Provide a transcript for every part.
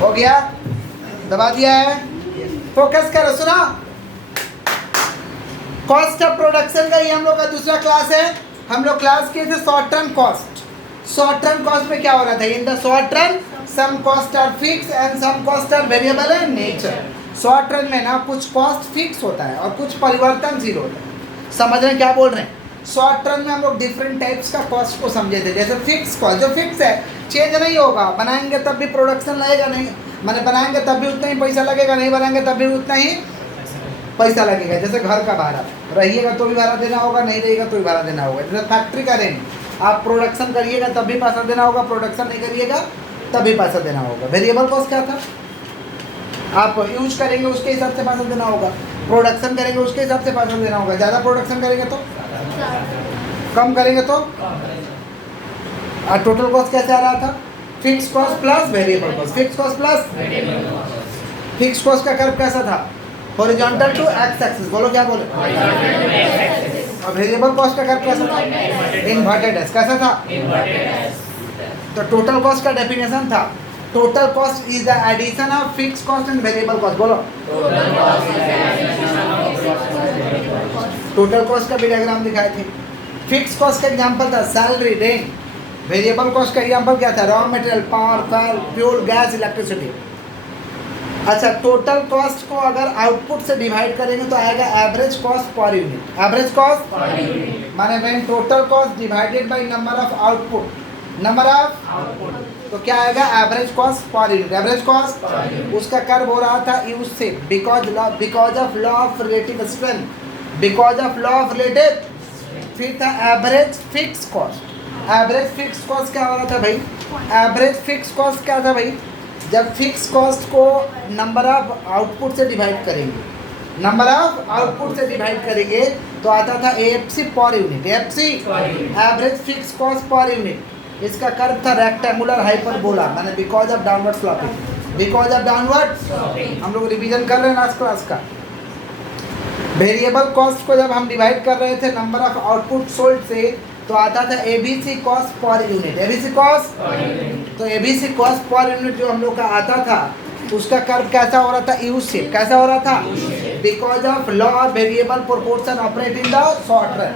हो गया, दबा दिया है, फोकस करो, सुना। कॉस्ट ऑफ प्रोडक्शन का ये हम लोग का दूसरा क्लास है। हम लोग क्लास किए थे short term cost. Short term cost में क्या हो रहा था, in the short term some cost are fixed and some cost are variable in nature. Short term में ना कुछ कॉस्ट फिक्स होता है और कुछ परिवर्तनशील होता है। समझ रहे हैं क्या बोल रहे हैं? शॉर्ट टर्म में हम लोग डिफरेंट टाइप्स का कॉस्ट को समझे थे। जैसे फिक्स कॉस्ट, जो फिक्स है, चेंज नहीं होगा, बनाएंगे तब भी प्रोडक्शन लगेगा, नहीं मैंने बनाएंगे तब भी उतना ही पैसा लगेगा, नहीं बनाएंगे तब भी उतना ही पैसा लगेगा। जैसे घर का भाड़ा, रहिएगा तो भी भाड़ा देना होगा, नहीं रहेगा तो भी भाड़ा देना होगा। जैसे फैक्ट्री का रेंट, आप प्रोडक्शन करिएगा तब भी पैसा देना होगा, प्रोडक्शन नहीं करिएगा तब भी पैसा देना होगा। वेरिएबल कॉस्ट क्या था, आप यूज करेंगे उसके हिसाब से पैसा देना होगा, प्रोडक्शन करेंगे उसके हिसाब से पैसा देना होगा। ज़्यादा प्रोडक्शन करेंगे तो, कम करेंगे तो। और टोटल कॉस्ट कैसे आ रहा था, fix cost plus variable cost, fix cost plus. Fix cost का कर्व कैसा था, हॉरिजॉन्टल टू एक्स एक्सिस, बोलो क्या बोले। और वेरिएबल कॉस्ट का कर्व कैसा था, इन्वर्टेड एस, कैसा था। तो टोटल कॉस्ट का डेफिनेशन था, total cost is the addition of fix cost and variable cost, बोलो। टोटल कॉस्ट का भी डायग्राम दिखाए थे। फिक्स कॉस्ट का एग्जांपल था सैलरी, रेंट। वेरिएबल कॉस्ट का एग्जांपल क्या था, raw material, power, fuel, gas, electricity. अच्छा, टोटल कॉस्ट को अगर आउटपुट से डिवाइड करेंगे तो आएगा average cost per unit. Average cost per unit माने when total cost divided by number of output, number of output, तो क्या आएगा, average cost per unit. Average cost per unit, उसका कर्व हो रहा था यू से, because of law of relative strength, because of law of relative. फिर था average fix cost. Average fix cost क्या हो रहा था भाई, एवरेज फिक्स कॉस्ट क्या था भाई, जब फिक्स कॉस्ट को नंबर ऑफ आउटपुट से डिवाइड करेंगे, नंबर ऑफ आउटपुट से डिवाइड करेंगे तो आता था AFC per unit, AFC average fix cost per unit. इसका कर्व था रेक्टेंगुलर हाइपरबोला, माने because of downward sloping, because of downward. हम लोग रिवीजन कर रहे हैं लास्ट क्लास का। वेरिएबल कॉस्ट को जब हम डिवाइड कर रहे थे नंबर ऑफ आउटपुट सोल्ड से तो आता था ABC cost per unit, ABC cost per unit. तो एबीसी कॉस्ट पर यूनिट जो हम लोग का आता था उसका कर्व कैसा हो रहा था, यू शेप। कैसा हो रहा था, because of law of variable proportion operate in the short run,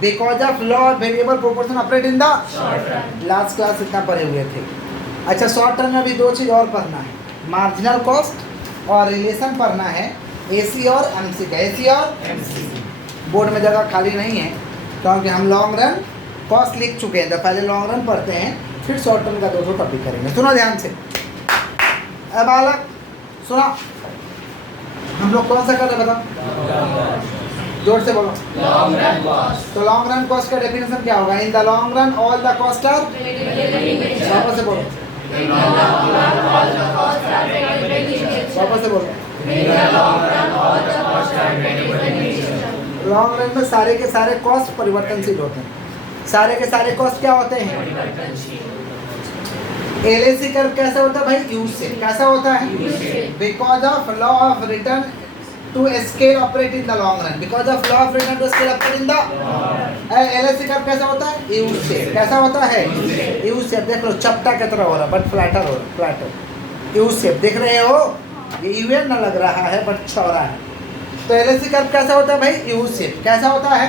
because of law of variable proportion operate in the short run. Last class इतना पढ़े हुए थे। अच्छा, शॉर्ट रन में भी दो चीज़ और पढ़ना है, मार्जिनल कॉस्ट और रिलेशन पढ़ना है, एसी और एमसी का। एसी और एमसी बोर्ड में जगह खाली नहीं है क्योंकि हम लॉन्ग रन कॉस्ट लिख चुके हैं, तो पहले लॉन्ग रन पढ़ते हैं फिर शॉर्ट रन का दो टॉपिक करेंगे। सुनो ध्यान से, अब बालक सुना, हम लोग कौन सा कर रहे बताओ, जोर से बोलो। Long run cost. तो लॉन्ग रन कॉस्ट का डेफिनेशन क्या होगा, in the long run all the cost are, वापस से बोलो, वापस से बोलो। लॉन्ग रन में सारे के सारे कॉस्ट परिवर्तनशील होते हैं, सारे के सारे कॉस्ट क्या होते हैं, एलएसी कर्व कैसे होता है भाई, यू से। कैसा होता है, because of law of return to scale operate in the long run, because of law of return to scale operate in the LAC curve कैसा होता है, यू से। कैसा होता है, यू से। देख लो चपटा की तरह हो रहा बट फ्लैटर हो रहा, फ्लैटर यू से। देख रहे हो ये यूएन ना लग रहा है बट चौड़ा है। तो एलएसी कर्व कैसा होता है भाई, यू शेप। कैसा होता है,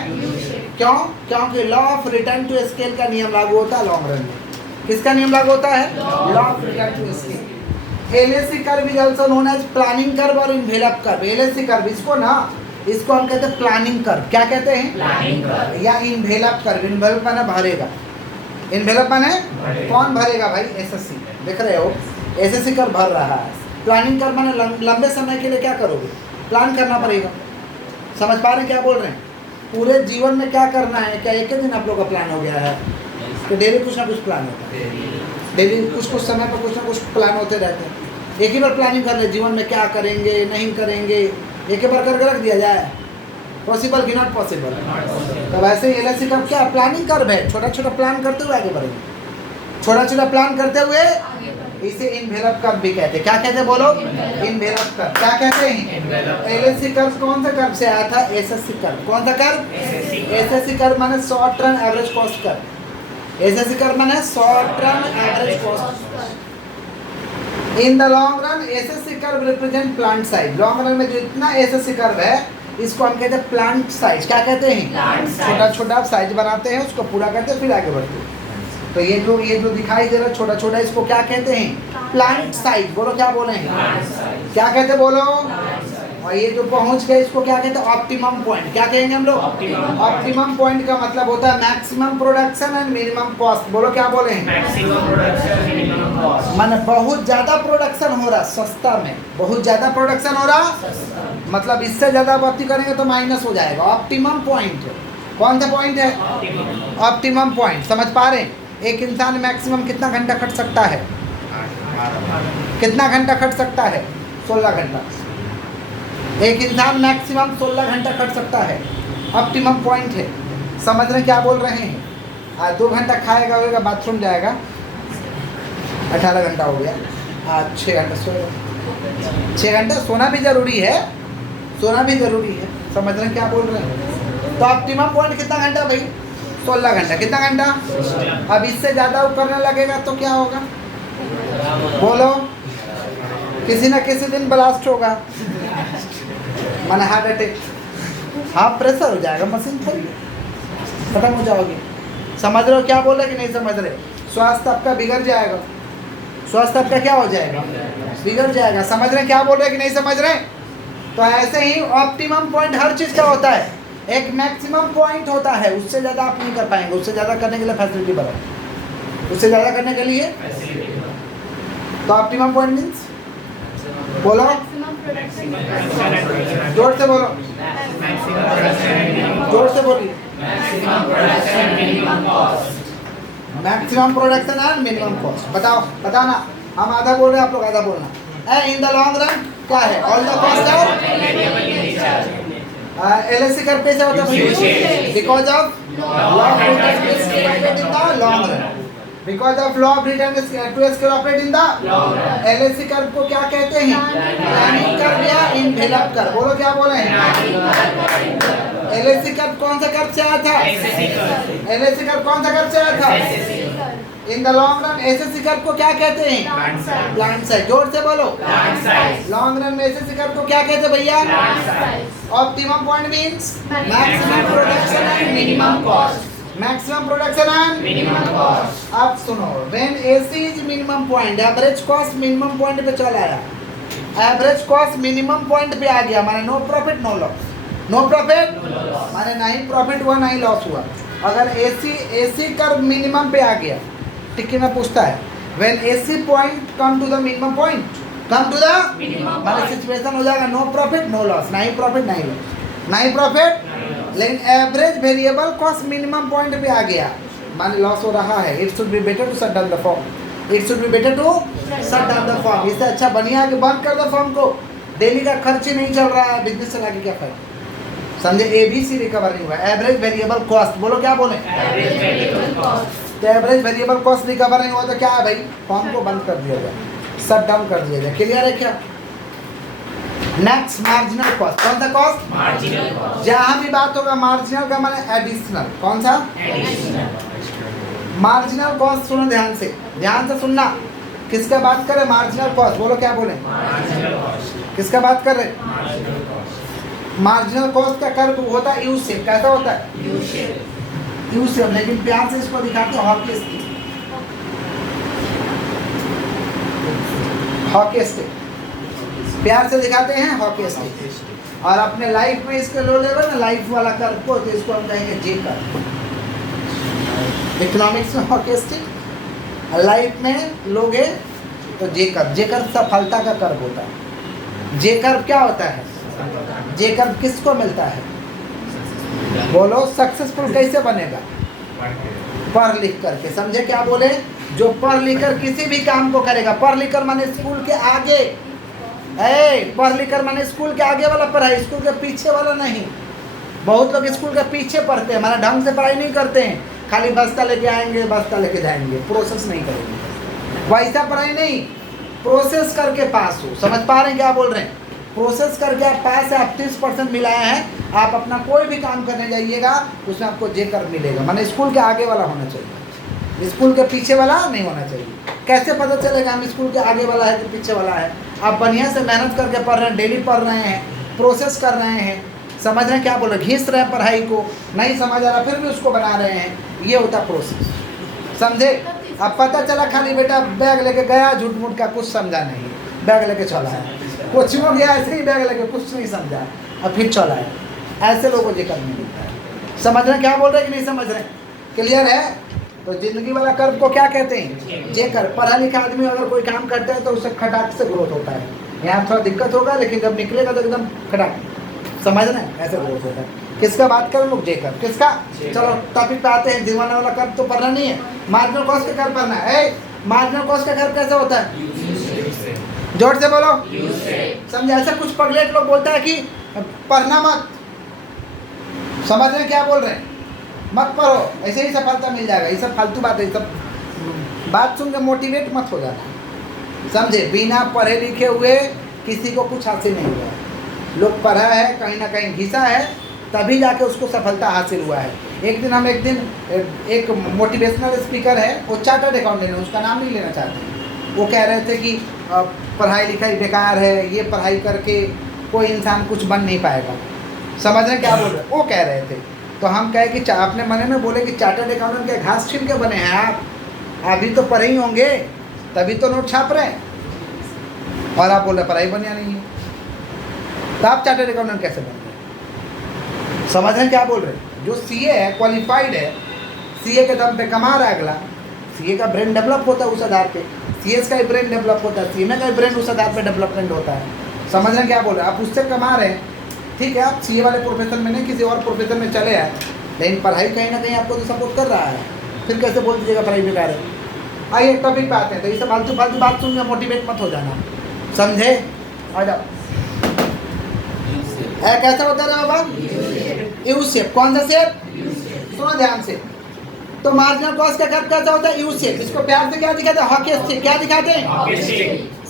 क्यों, क्योंकि law of return to scale का नियम लागू होता है लॉन्ग रन में। किसका नियम लागू होता है, law of return to scale. LAC curve is also known as planning curve और इन्वेलप कर्व। एलएसी कर्व इसको ना, इसको हम कहते हैं प्लानिंग कर्व। क्या कहते हैं, प्लानिंग कर्व या इन्वेलप कर्व। इन्वेलप माने भरेगा, इन्वेलप माने कौन भरेगा भाई, एसएससी। देख रहे हो एसएससी कर्व भर रहा है। प्लानिंग कर्व माने लंबे समय के लिए क्या करोगे, प्लान करना पड़ेगा। समझ पा रहे हैं क्या बोल रहे हैं, पूरे जीवन में क्या करना है, क्या एक ही दिन आप लोग का प्लान हो गया है, तो डेली कुछ ना कुछ प्लान होता है, डेली कुछ समय पर कुछ ना कुछ प्लान होते रहते हैं। एक ही बार प्लानिंग कर ले जीवन में क्या करेंगे नहीं करेंगे, एक ही बार करके रख दिया जाए, पॉसिबल कि नॉट पॉसिबल। तो वैसे ही एलआईसी का क्या प्लानिंग कर्व है, छोटा छोटा प्लान करते हुए आगे बढ़ेंगे, छोटा छोटा प्लान करते हुए इसे इन्वेलप कर्व भी कहते हैं। क्या कहते हैं बोलो, इन्वेलप कर्व। क्या कहते हैं, एलएसी कर्व कौन सा कर्व से आया था, एसएससी कर्व। कौन सा कर्व, एसएससी कर्व माने short run average cost curve. SSC curve माने short run average cost. In the long run SSC curve represent plant size. Long run में जो इतना एसएससी कर्व है इसको हम कहते हैं प्लांट साइज। क्या कहते हैं? छोटा छोटा साइज बनाते हैं, उसको पूरा करते हैं, फिर आगे बढ़ते हैं। तो ये जो दिखाई दे रहा है छोटा छोटा, इसको क्या कहते हैं? Plant size. बोलो क्या बोले हैं? क्या कहते हैं? बोलो। और ये जो पहुंच गए इसको क्या कहते हैं? Optimum point. क्या कहेंगे हम लोग? ऑप्टिमम पॉइंट का मतलब होता है maximum production and minimum cost. बोलो क्या बोले हैं? Maximum production minimum cost. माने बहुत ज्यादा प्रोडक्शन हो रहा सस्ता में, बहुत ज्यादा प्रोडक्शन हो रहा मतलब इससे ज्यादा बढ़ती करेंगे तो माइनस हो जाएगा। ऑप्टिमम पॉइंट कौन सा पॉइंट है? Optimum point. समझ पा रहे हैं? एक इंसान मैक्सिमम कितना घंटा खट सकता है? कितना घंटा खट सकता है? 16 घंटा। एक इंसान मैक्सिमम 16 घंटा खट सकता है। ऑप्टिमम पॉइंट है। समझ रहे क्या बोल रहे हैं? 2 घंटा खाएगा होगा, बाथरूम जाएगा, 18 घंटा हो गया। 6 घंटा सोएगा। 6 घंटा सोना भी ज़रूरी है, सोना भी ज़रूरी है। समझ रहे क्या बोल रहे हैं? तो ऑप्टिमम पॉइंट कितना घंटा भाई? 16 घंटा। कितना घंटा? अब इससे ज़्यादा वो करने लगेगा तो क्या होगा? बोलो। किसी न किसी दिन ब्लास्ट होगा, माना हार्ट अटैक, हार्ट प्रेशर हो जाएगा, मशीन थोड़ी खत्म हो जाओगे। समझ रहे हो क्या बोल रहे कि नहीं समझ रहे? स्वास्थ्य आपका बिगड़ जाएगा। स्वास्थ्य आपका क्या हो जाएगा? बिगड़ जाएगा। समझ रहे क्या बोल रहे कि नहीं समझ रहे? तो ऐसे ही ऑप्टिमम पॉइंट हर चीज़ का होता है। एक मैक्सिमम पॉइंट होता है, उससे ज़्यादा आप नहीं कर पाएंगे। उससे ज़्यादा करने के लिए फैसिलिटी बढ़ाओ, उससे ज़्यादा करने के लिए तो ऑप्टिमम पॉइंट मीन्स बोलो, जोर से बोलो, जोर से बोलिए। Maximum production and minimum cost. बताओ, बताना। हम आधा बोल रहे हैं, आप लोग आधा बोलना। इन द लॉन्ग रन क्या है? All the cost are LSC curve कैसे होता है? Because of law of return is operate in the long run. Because of law of return is to scale operate in the LSC curve को क्या कहते हैं? Planning curve या envelope curve. बोलो क्या बोले हैं? LSC कर्व कौन सा कर्व से आया था? LSC कर्व कौन सा कर्व से आया था? In the long run SSC curve को क्या कहते हैं? Plant size. जोर से बोलो। लॉन्ग रन में एसएससी कर्व को क्या कहते हैं भैया? Optimum point means maximum production and minimum cost. Maximum production and minimum cost. अब सुनो, when AC is minimum point, average cost minimum point पे चला आया, एवरेज कॉस्ट मिनिमम पॉइंट पे आ गया, माने no profit no loss. No profit माने ना ही प्रॉफिट हुआ ना ही लॉस हुआ। अगर एसी कर्व मिनिमम पे आ गया, ठीक है, मैं पूछता है when AC point come to the minimum point, come to the माने सिचुएशन हो जाएगा नो प्रॉफिट नो लॉस, ना ही प्रॉफिट ना ही लॉस, ना ही प्रॉफिट। लेकिन average variable cost minimum point पे आ गया, माने लॉस हो रहा है, it should be better to shut down the firm. It should be better to shut down the firm. इससे अच्छा बढ़िया कि बंद कर दो फर्म को, डेली का खर्च ही नहीं चल रहा है, बिजनेस चला के क्या फायदा? समझे? ABC रिकवर नहीं हुआ। एवरेज वेरिएबल कॉस्ट, बोलो क्या बोले? तो एवरेज वेरिएबल कॉस्ट रिकवर नहीं हुआ तो क्या है भाई? फॉर्म को बंद कर दिया जाए, शट डाउन कर दिया जाए। क्लियर है क्या? Next marginal cost. कौन सा कॉस्ट? Marginal cost. जहां भी बात होगा मार्जिनल का माने एडिशनल। कौन सा? एडिशनल। मार्जिनल कॉस्ट सुनो ध्यान से सुनना। किसका बात कर रहे? Marginal cost. बोलो क्या बोले? Marginal cost. किसका बात कर रहे? Marginal cost. मार्जिनल कॉस्ट का कर्व होता है यू शेप। कैसा होता है? U shape. U shape. लेकिन प्यार से इसको दिखाते हैं हॉकी स्टिक। हॉकी स्टिक प्यार से दिखाते हैं, हॉकी स्टिक। और अपने लाइफ में इसके लो लेवल ना लाइफ वाला कर्व को, तो इसको हम कहेंगे जे कर्व। इकोनॉमिक्स में हॉकी स्टिक, लाइफ में लोगे तो जे कर्व। जे कर्व सफलता का कर्व होता है। जे कर्व क्या होता है? जे कर्व किसको मिलता है? बोलो, सक्सेसफुल कैसे बनेगा? पढ़ लिख करके। समझे क्या बोले? जो पढ़ लिख कर किसी भी काम को करेगा। पढ़ लिख कर माने स्कूल के आगे, पढ़ लिख कर माने स्कूल के आगे वाला पढ़ाई, स्कूल के पीछे वाला नहीं। बहुत लोग स्कूल के पीछे पढ़ते हैं, माना ढंग से पढ़ाई नहीं करते हैं, खाली बस्ता लेके आएंगे बस्ता लेके जाएंगे, प्रोसेस नहीं करेंगे। वैसा पढ़ाई नहीं, प्रोसेस करके पास हो। समझ पा रहे हैं क्या बोल रहे हैं? प्रोसेस करके आप पास है, आप 30% मिलाया है, आप अपना कोई भी काम करने जाइएगा उसमें आपको जे कर्व मिलेगा। माने स्कूल के आगे वाला होना चाहिए, स्कूल के पीछे वाला नहीं होना चाहिए। कैसे पता चलेगा हम स्कूल के आगे वाला है कि पीछे वाला है? आप बढ़िया से मेहनत करके पढ़ रहे हैं, डेली पढ़ रहे हैं, प्रोसेस कर रहे हैं, समझ रहे हैं क्या बोल रहे हैं, घिस रहे हैं पढ़ाई को, नहीं समझ आ रहा फिर भी उसको बना रहे हैं, ये होता प्रोसेस, समझे? अब पता चला खाली बेटा बैग लेके गया, झूठ मूठ का कुछ समझा नहीं, बैग लेके चला है, कोचिंग में गया ऐसे ही बैग लेके कुछ नहीं समझा और फिर चला है। ऐसे लोगों को जिक्र नहीं मिलता है। समझ रहे हैं क्या बोल रहे हैं कि नहीं समझ रहे? क्लियर है? तो जिंदगी वाला कर्म को क्या कहते हैं? जे कर। पढ़ा लिखा आदमी अगर कोई काम करता है तो उससे खटाक से ग्रोथ होता है। यहाँ थोड़ा दिक्कत होगा लेकिन जब निकलेगा तो एकदम खटाक, समझ रहे हैं? ऐसे ग्रोथ होता है। किसका बात करें लोग? जे कर। किसका? चलो टॉपिक पे आते हैं। जीवन वाला कर्म तो पढ़ना नहीं है, मार्जिनल कॉस्ट का कर्म पढ़ना है। मार्जिनल कॉस्ट का कर्म कैसे होता है? जोर से बोलो। समझे? ऐसा कुछ पगलेट लोग बोलता है कि पढ़ना मत, समझ रहे हैं क्या बोल रहे हैं? मत पढ़ो, ऐसे ही सफलता मिल जाएगा। ये सब फालतू बात है, सब बात सुन के मोटिवेट मत हो जाना, समझे? बिना पढ़े लिखे हुए किसी को कुछ हासिल नहीं हुआ। लोग पढ़ा है, कहीं ना कहीं घिसा है, तभी जाके उसको सफलता हासिल हुआ है। एक मोटिवेशनल स्पीकर है, वो चार्टर्ड अकाउंटेंट है, उसका नाम नहीं लेना चाहते। वो कह रहे थे कि पढ़ाई लिखाई बेकार है, ये पढ़ाई करके कोई इंसान कुछ बन नहीं पाएगा। समझ रहे क्या बोल रहे? वो कह रहे थे। तो हम कहे कि अपने मन में बोले कि चार्टर्ड अकाउंटेंट के घास छीन के बने हैं आप, अभी तो पढ़े ही होंगे तभी तो नोट छाप रहे हैं, और आप बोल रहे पढ़ाई बढ़िया नहीं है, तो आप चार्टर्ड अकाउंटेंट कैसे बन रहे? समझ रहे क्या बोल रहे? जो सीए है, क्वालिफाइड है, सीए के दम पे कमा रहा है अगला, सीए का ब्रेन डेवलप होता है उस आधार पे, सीएस का भी ब्रेन डेवलप होता है, सीएमए का भी ब्रेन उस आधार पे डेवलपमेंट होता है। समझ रहे क्या बोल रहे हैं? आप उससे कमा रहे हैं, ठीक है, आप सीए वाले प्रोफेशन में नहीं किसी और प्रोफेशन में चले आए, लेकिन पढ़ाई कहीं ना कहीं आपको तो सपोर्ट कर रहा है, फिर कैसे बोल दीजिएगा पढ़ाई बेकार है? आइए टॉपिक पे आते हैं। तो ये सब फालतू फालतू बात सुन के मोटिवेट मत हो जाना, समझे? आ जाओ। कैसा होता है बाबा? U shape. कौन सा शेप? सुनो ध्यान से। तो मार्जिनल कॉस्ट का कर्व कैसा होता है? U shape. इसको प्यार से क्या दिखाते हैं? Hockey stick. क्या दिखाते हैं?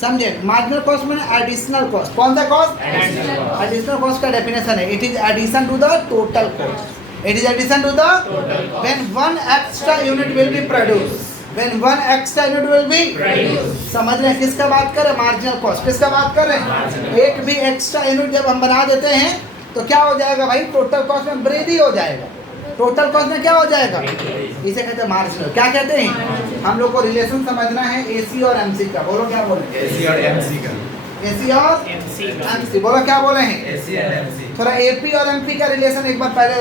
समझे? मार्जिनल कॉस्ट में एडिशनल कॉस्ट। कौन सा कॉस्ट? एडिशनल कॉस्ट का डेफिनेशन है, it is addition to the total cost. It is addition to the when one extra unit will be produce, when one extra unit will be produce. समझ रहे हैं किसका बात कर रहे हैं? Marginal cost. किसका बात कर रहे हैं? एक भी एक्स्ट्रा यूनिट जब हम बना देते हैं तो क्या हो जाएगा भाई? टोटल कॉस्ट में वृद्धि हो जाएगा। टोटल कॉस्ट में क्या हो जाएगा? इसे कहते हैं मार्जिनल। क्या कहते हैं? हम लोग को रिलेशन समझना है एसी और एमसी का। बोलो क्या बोले? एसी और एमसी का। एसी और एमसी। बोलो क्या बोले हैं? एसी और एमसी। थोड़ा एपी और एमपी का रिलेशन एक बार पहले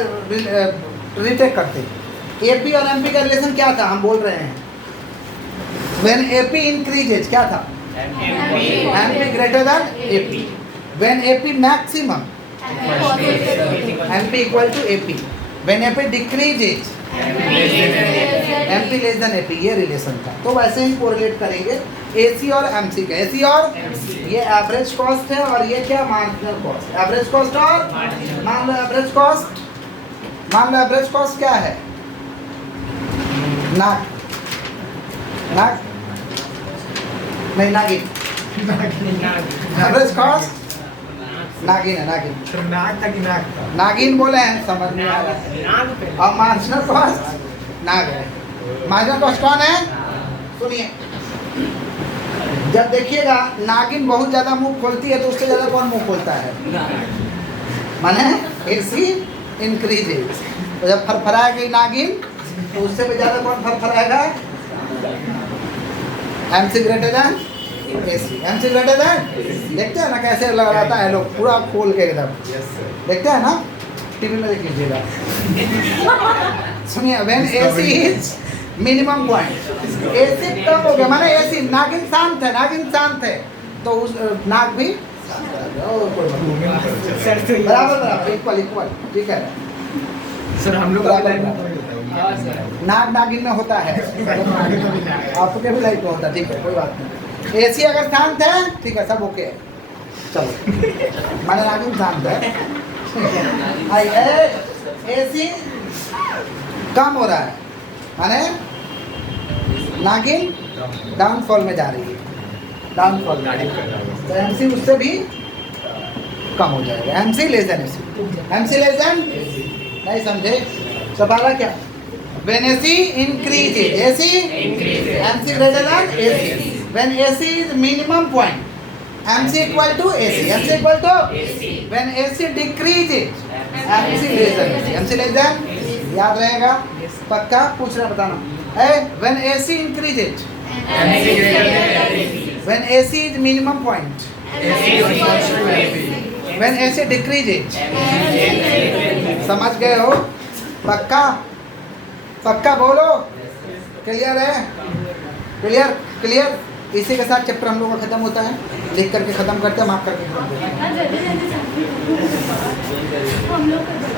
रिटेक करते हैं। एपी और एमपी का रिलेशन क्या था? हम बोल रहे हैं व्हेन एपी इंक्रीजेज, क्या था? MP greater than AP. When AP maximum, MP equal to AP. When AP decreases, MP less than AP. ये रिलेशन था। तो वैसे ही कोरिलेट करेंगे एसी और एमसी का। एसी और ये एवरेज कॉस्ट है और ये क्या? Marginal cost. एवरेज कॉस्ट और मान लो एवरेज कॉस्ट, मान लो एवरेज कॉस्ट क्या है? नाक, नाक नहीं, नागिन। एवरेज कॉस्ट नागिन है, नागिन। नाक था कि नाक था? नागिन बोले हैं, समझ में आ रहा है। और मार्जिनल कॉस्ट नाग है। मार्जिनल कॉस्ट कौन है? सुनिए, जब देखिएगा नागिन बहुत ज्यादा मुंह खोलती है तो उससे ज्यादा कौन मुंह खोलता है? माने एसी इंक्रीजेज। तो जब फरफराएगी नागिन तो उससे भी ज्यादा कौन फरफराएगा? MC greater than AC. MC greater than, देखते हैं ना कैसे लगाता है लोग, पूरा खोल के एकदम। देखते हैं ना, टीवी में देख लीजिएगा। सुनिए, when AC is minimum point, AC कम हो गया माने एसी, नागिन शांत है, नागिन शांत है तो उस नाग भी बराबर बराबर इक्वल इक्वल, ठीक है सर। हम लोग नाग नागिन में होता है, आपके भी लाइफ में होता है, ठीक है, कोई बात नहीं। एसी अगर शांत है, ठीक है, सब ओके है, चलो। माने नागिन शांत है, एसी कम हो रहा है, माने नागिन डाउनफॉल में जा रही है, डाउनफॉल में। तो एमसी उससे भी कम हो जाएगा, MC less than AC, MC less than, नहीं समझे? सवाल क्या? When AC increases, AC MC greater than AC. When AC is minimum point, MC equal to AC. MC equal to when AC decreases, MC less than AC. MC less than याद रहेगा पक्का पूछना बताना. When AC increases, MC greater than AC. when AC is minimum point, AC equals to AC. when AC decreases. समझ गए हो? पक्का पक्का बोलो. क्लियर है? Clear clear. इसी के साथ चैप्टर हम लोग का खत्म होता है. लिख करके खत्म करते हैं, माफ करके खत्म करते हैं. हम लोग